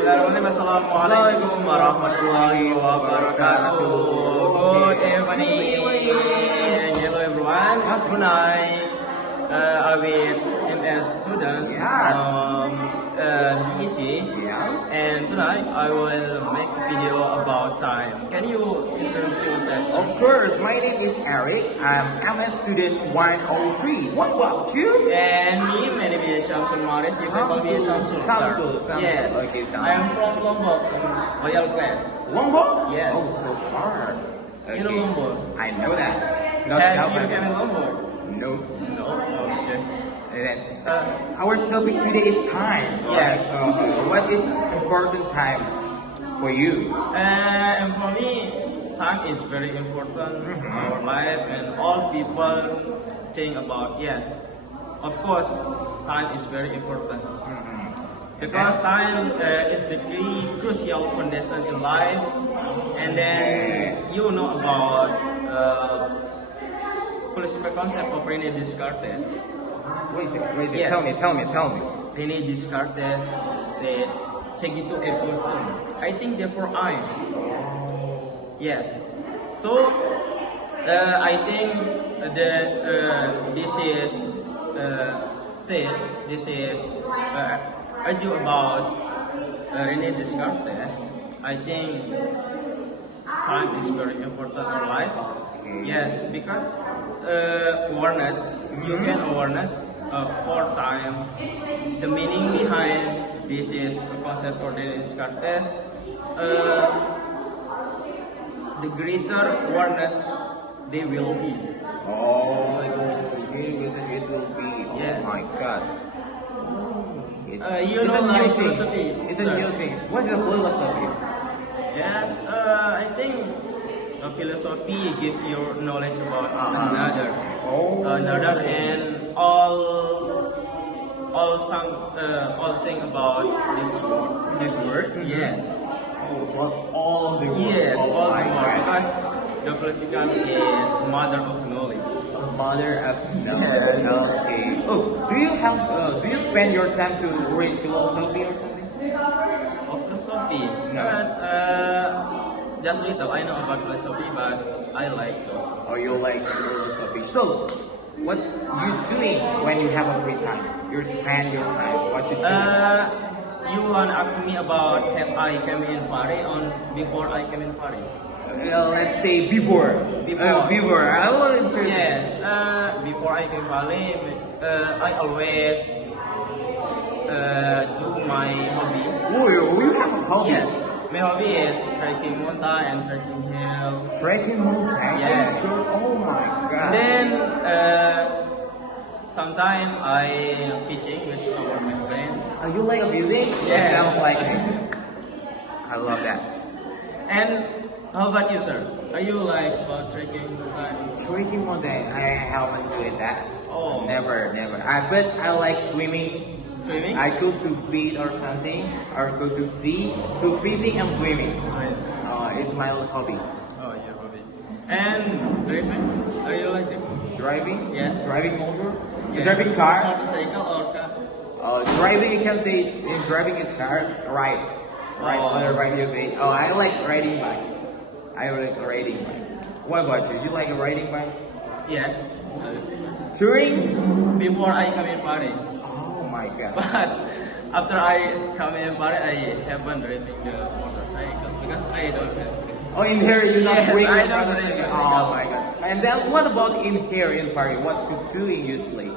Assalamualaikum warahmatullahi wabarakatuh. Good evening. Hello everyone. Tonight I will MS student from BEC, and tonight I will make a video about time. Can you introduce yourself? Of course, my name is Eric. I'm MS student 103. What about you? And me, my name is Shamsul Maris. You can call me Shamsul. Samsul. Yes. Okay, Samsul. I am from Lombok, Royal Class. Lombok? Yes. Oh, so far. Okay. You know Lombok? I know that. Have you been in Lombok? No. No. Okay. And then, our topic today is time. Yes. What is important time for you? And for me, time is very important in our life, and all people think about. Yes, of course, time is very important because time is the key crucial foundation in life. And then you know about philosophical concept of René Descartes. Wait. Yes. Tell me. René Descartes said, "Take it to a person." I think therefore I. Yes. So I think that this is argue about René Descartes. I think time is very important in our life. Yes, because awareness, you get awareness for time. The meaning behind this is a concept of René Descartes. The greater awareness they will be. Oh, it will be. Oh Yes. my God. You know, like philosophy. It's a new thing. What is a philosophy? Yes, I think philosophy gives you knowledge about another, and all thing about this world. Yes. All the world. Yes, Oh all my the world, God. because the philosophy is mother of knowledge. Mother of knowledge. Yes. Okay. Oh, do you spend your time to read philosophy or something? Of philosophy, No. but just little. I know about philosophy, but I like philosophy. Or you like philosophy? So, what you doing when you have a free time? You spend your time. What you doing? You want to ask me about have I come in Pari on before I came in Pari? Let's say before. Before. I want to. Yes. Before I came Pari, I always do my hobby. Oh, you have a hobby? Yes. My hobby is trekking mountain and trekking hill. Trekking mountain? Yes. Oh my God. Then sometimes I fishing with my friend. You like music? Yes. Sounds like it. I love that. And how about you, sir? Are you like trekking mountain? Trekking mountain? I haven't doing that. Oh. Never. But I like swimming. Swimming? I go to beach or something, or go to sea, to fishing and swimming. It's my hobby. Oh, your hobby. And driving? Are you like it? Driving? Yes. Driving motor? Yes. Driving car? Motorcycle or car? Driving, you can say, in driving is car, right. Right, Oh. right, you say. Oh, I like riding bike. What about you? You like riding bike? Yes. Touring? Before I come in Paris. Oh my God. But after I come in Paris, I haven't riding the motorcycle because I don't have. Oh, in here you're not Yes, bringing I your don't motorcycle. bring Oh my God. And then what about in here in Paris? What you doing usually?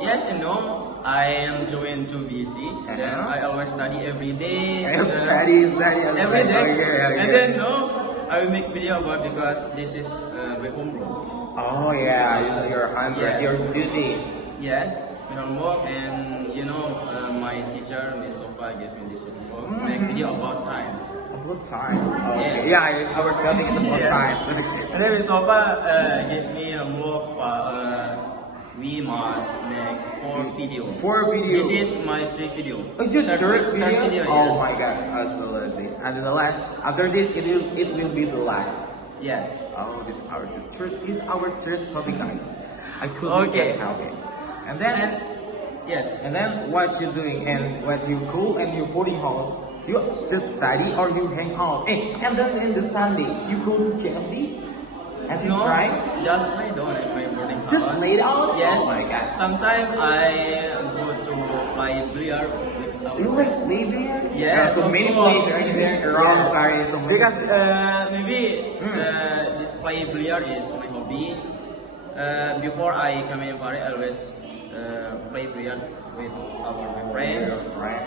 Yes and no. I am joined to BC. And I always study every day. Study. Every day. Okay. And then no, I will make video about because this is my homework. Oh yeah, you're hungry. Yes. Your duty. Yes, my homework, and you know my teacher Miss Sofa gave me this homework. Make video about times. About times. Okay. Yes. Yeah, our topic is about Yes. times. And then Miss Sofa gave me homework. We must make 4 video. 4 videos. This is my 3 video. Oh, it's your third video? Oh Yes. my God, absolutely. And then the last, after this, it will be the last. Yes. Oh, this is our third topic, guys. I could Okay. Okay. And then Yes. And then what you doing? And when you go and you boarding house, you just study or you hang out. Hey, and then in the Sunday, you go to JFD? Have you No, tried? just lay down at my boarding house. Just lay down? Yes. Oh my god. Sometimes I go to play billiard with our You like maybe? Yes, so of many course. places right there around Yes. Paris. So Because maybe Hmm. this play billiard is my hobby. Before I come in Paris, I always play billiard with my friend, right?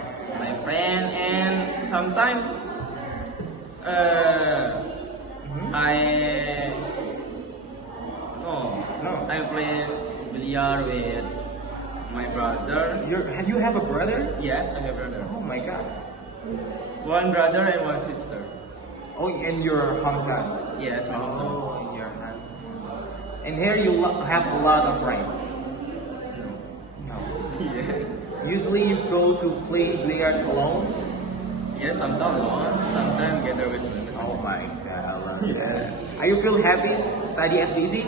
and sometimes I No. I play billiard with my brother. You have a brother? Yes, I have a brother. Oh my god. One brother and one sister. Oh, in your hometown. Yes, my hometown. Oh, in your hometown. And here you have a lot of friends. No. Yeah. Usually you go to play billiard alone. Yes, sometimes alone, sometimes together with my Oh my god, I love Yes. that. Are you feel happy study at BC?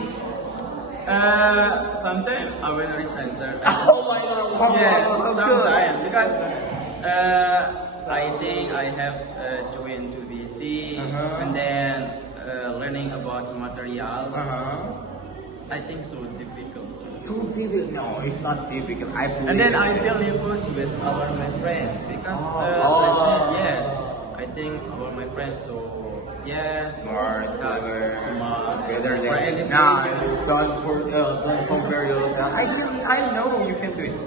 Sometimes I will resign, sir. Oh my god, Yeah, wow, sometimes because I think I have joined to BC Uh-huh. and then learning about material. Uh-huh. I think so difficult. So difficult. No, it's not difficult. I believe And then it. I feel nervous with our my friend because Oh. I said yes. I think about my friend, so yes, Smart, clever, smart, better or than anything. nah, don't compare yourself. I know you can do it.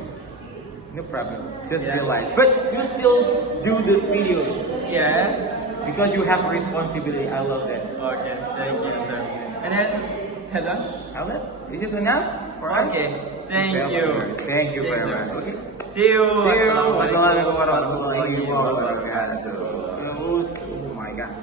No problem. Just Yeah. realize. But you still do this video Yes. because you have responsibility. I love that. Okay, thank you, sir. And then, hello. Alan, is this enough for us? Okay, thank you. Thank you very sir. much. Okay. See you. See you. Assalamualaikum Wassalamualaikum warahmatullahi warahmatullahi wabarakatuh. wabarakatuh. Oh my God.